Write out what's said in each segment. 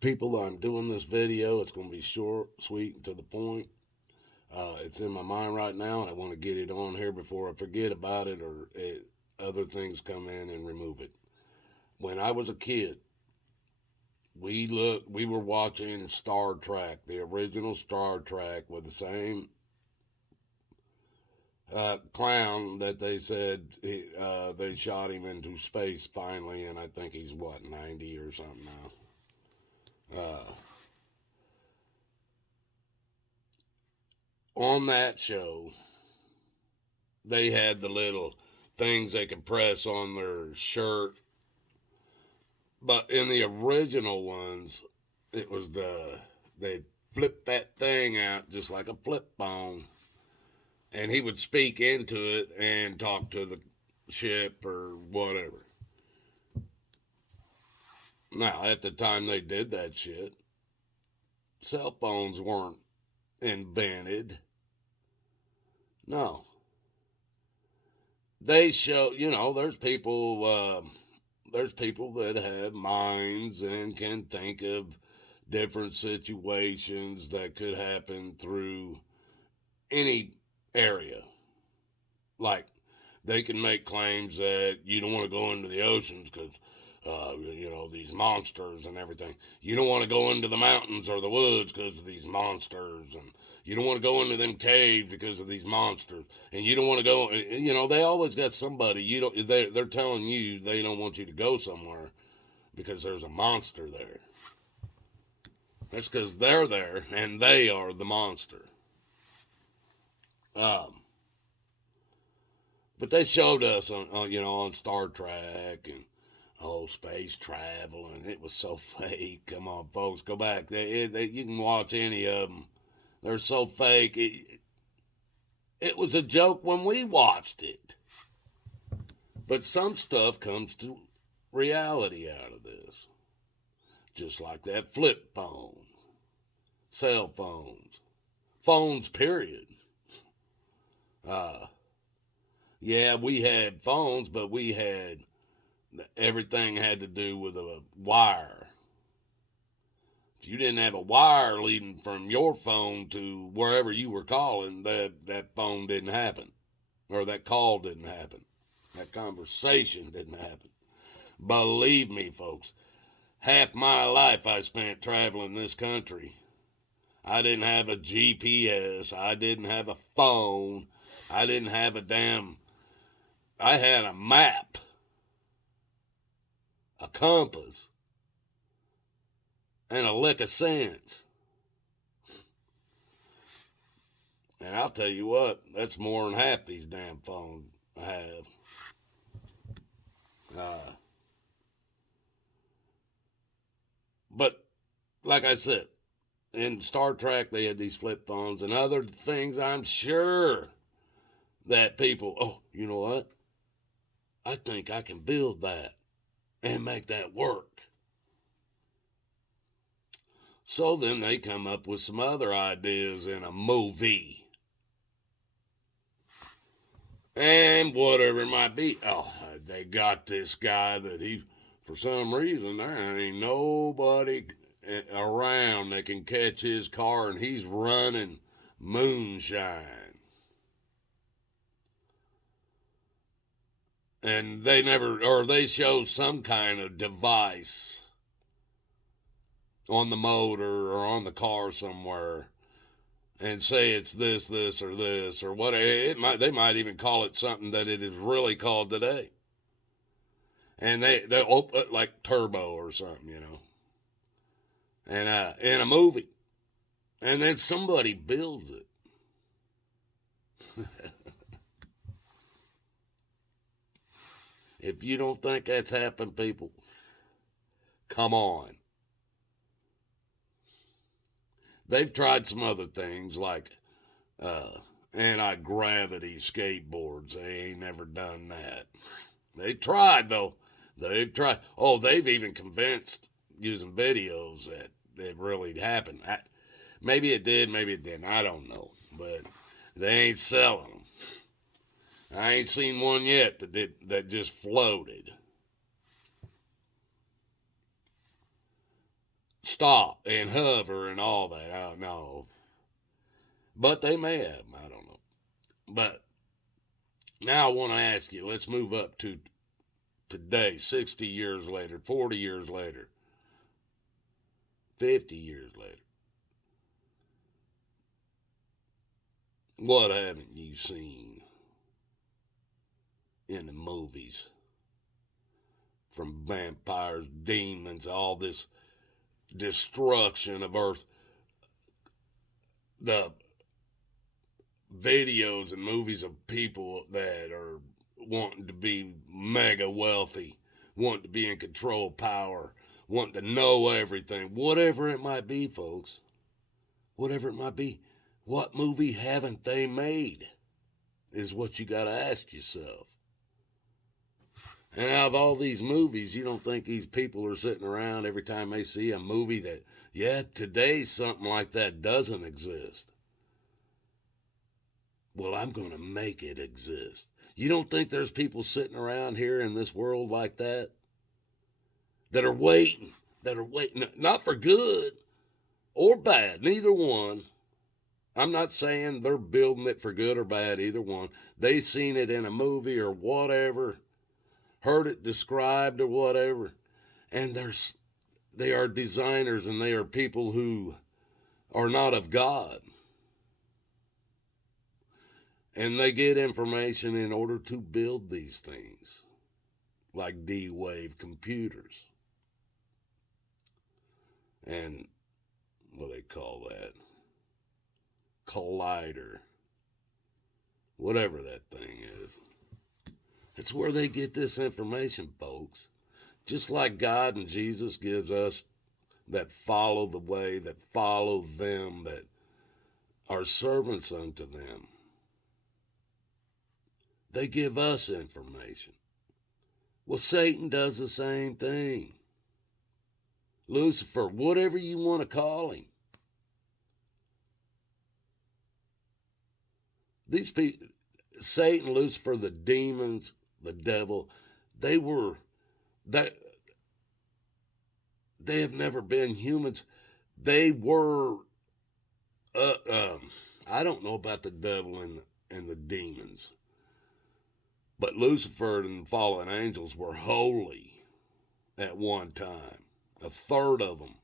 people, I'm doing this video. It's going to be short, sweet, and to the point. It's in my mind right now, and I want to get it on here before I forget about it or other things come in and remove it. When I was a kid, we were watching Star Trek, the original Star Trek, with the same clown that they said they shot him into space finally, and I think he's what, 90 or something now. On that show, they had the little things they could press on their shirt, but in the original ones, it was they flip that thing out just like a flip phone, and he would speak into it and talk to the ship or whatever. Now, at the time they did that shit, cell phones weren't invented. No. They show, there's people that have minds and can think of different situations that could happen through any area. Like, they can make claims that you don't want to go into the oceans because, these monsters and everything. You don't want to go into the mountains or the woods because of these monsters. And you don't want to go into them caves because of these monsters. And you don't want to go, they always got somebody, they're telling you they don't want you to go somewhere because there's a monster there. That's because they're there and they are the monster. But they showed us on Star Trek and space travel, and it was so fake. Come on, folks, go back. You can watch any of them. They're so fake. It was a joke when we watched it. But some stuff comes to reality out of this. Just like that flip phone, cell phones, period. Yeah, we had phones, but everything had to do with a wire. If you didn't have a wire leading from your phone to wherever you were calling, that phone didn't happen. Or that call didn't happen. That conversation didn't happen. Believe me, folks, half my life I spent traveling this country. I didn't have a GPS. I didn't have a phone. I didn't have I had a map, a compass, and a lick of sense. And I'll tell you what, that's more than half these damn phones I have. But like I said, in Star Trek, they had these flip phones and other things. I'm sure that people, you know what? I think I can build that and make that work. So then they come up with some other ideas in a movie. And whatever it might be. They got this guy that for some reason, there ain't nobody around that can catch his car, and he's running moonshine. And they show some kind of device on the motor or on the car somewhere and say it's this, or this, or what. They might even call it something that it is really called today. And they like turbo or something, And in a movie. And then somebody builds it. If you don't think that's happened, people, come on. They've tried some other things like anti-gravity skateboards. They ain't never done that. They tried, though. They've tried. Oh, they've even convinced using videos that it really happened. Maybe it did, maybe it didn't. I don't know. But they ain't selling them. I ain't seen one yet that just floated. stop and hover and all that. I don't know. But they may have. I don't know. But now I want to ask you, let's move up to today, 60 years later, 40 years later, 50 years later. What haven't you seen in the movies? From vampires, demons, all this destruction of Earth. The videos and movies of people that are wanting to be mega wealthy, wanting to be in control of power, wanting to know everything, whatever it might be, folks. Whatever it might be. What movie haven't they made? Is what you got to ask yourself. And out of all these movies, you don't think these people are sitting around every time they see a movie that, yeah, today something like that doesn't exist. Well, I'm going to make it exist. You don't think there's people sitting around here in this world like that? That are waiting, not for good or bad, neither one. I'm not saying they're building it for good or bad, either one. They seen it in a movie or whatever, heard it described or whatever, and they are designers and they are people who are not of God. And they get information in order to build these things, like D-Wave computers. And what do they call that? Collider. Whatever that thing is. It's where they get this information, folks. Just like God and Jesus gives us that follow the way, that follow them, that are servants unto them. They give us information. Well, Satan does the same thing. Lucifer, whatever you want to call him. These people, Satan, Lucifer, the demons, the devil, they have never been humans. They were, I don't know about the devil and the demons. But Lucifer and the fallen angels were holy at one time. A third of them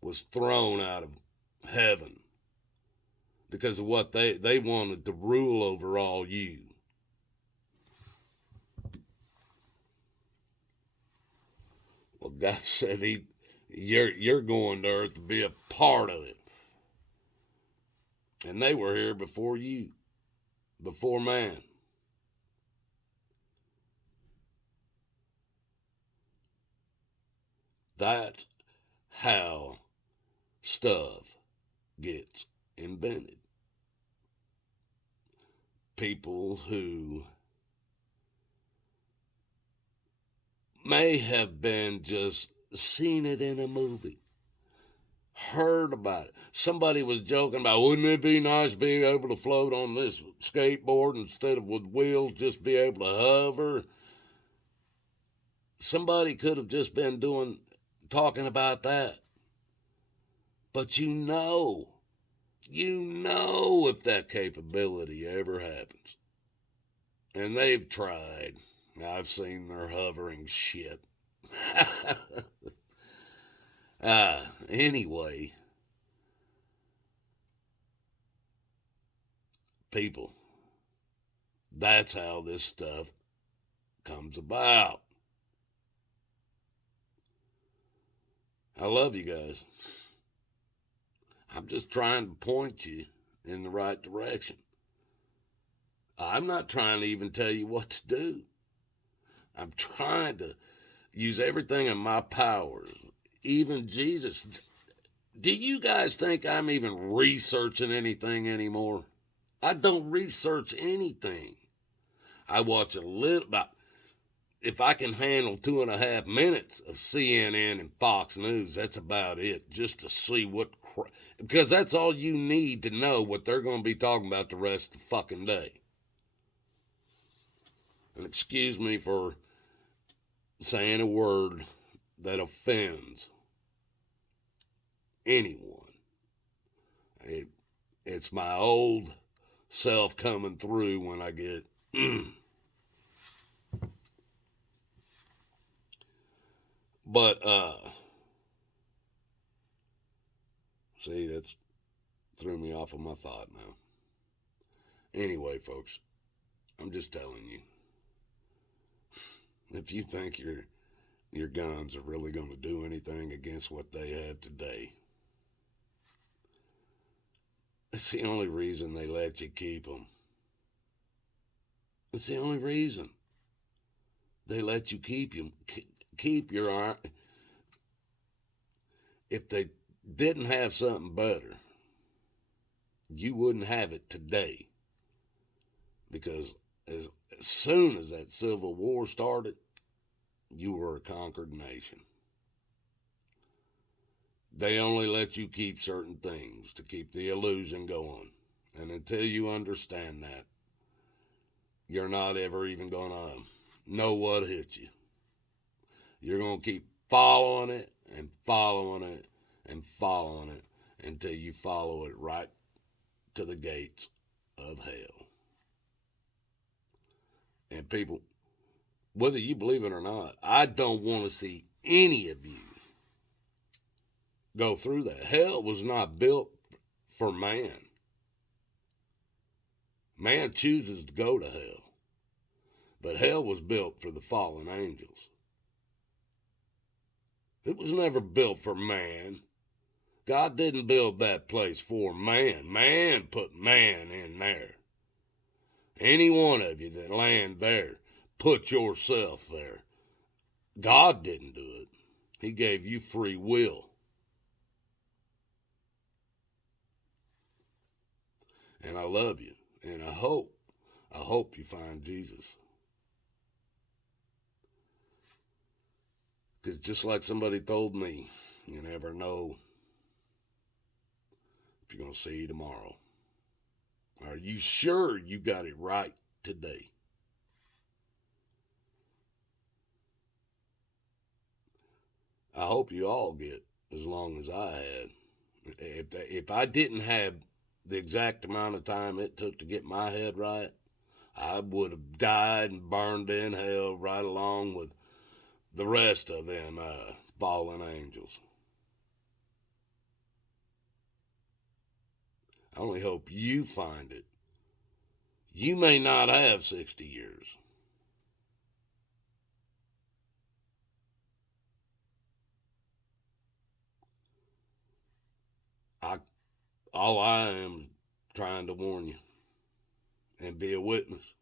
was thrown out of heaven because of what they wanted to rule over all you. Well, God said you're going to earth to be a part of it. And they were here before you, before man. That's how stuff gets invented. People who may have been just seen it in a movie, heard about it. Somebody was joking about, wouldn't it be nice being able to float on this skateboard instead of with wheels, just be able to hover? Somebody could have just been talking about that. But you know if that capability ever happens. And they've tried. I've seen their hovering shit. Anyway, people, that's how this stuff comes about. I love you guys. I'm just trying to point you in the right direction. I'm not trying to even tell you what to do. I'm trying to use everything in my powers. Even Jesus. Do you guys think I'm even researching anything anymore? I don't research anything. I watch a little about. If I can handle 2.5 minutes of CNN and Fox News, that's about it. Just to see because that's all you need to know what they're going to be talking about the rest of the fucking day. And excuse me for saying a word that offends. anyone. It's my old self coming through when I get but see, that's threw me off of my thought now. Anyway, folks, I'm just telling you, if you think your guns are really going to do anything against what they have today, it's the only reason they let you keep them. It's the only reason they let you keep them. Keep your arm. If they didn't have something better, you wouldn't have it today. Because as soon as that Civil War started, you were a conquered nation. They only let you keep certain things to keep the illusion going. And until you understand that, you're not ever even going to know what hit you. You're going to keep following it and following it and following it until you follow it right to the gates of hell. And people, whether you believe it or not, I don't want to see any of you go through that. Hell was not built for man. Man chooses to go to hell. But hell was built for the fallen angels. It was never built for man. God didn't build that place for man. Man put man in there. Any one of you that land there, put yourself there. God didn't do it. He gave you free will. And I love you. And I hope you find Jesus. Because just like somebody told me, you never know if you're going to see tomorrow. Are you sure you got it right today? I hope you all get as long as I had. If I didn't have the exact amount of time it took to get my head right, I would have died and burned in hell right along with the rest of them fallen angels. I only hope you find it. You may not have 60 years. All I am trying to warn you and be a witness.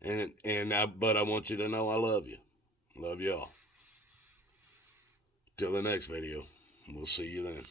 But I want you to know I love you. Love y'all. Till the next video. We'll see you then.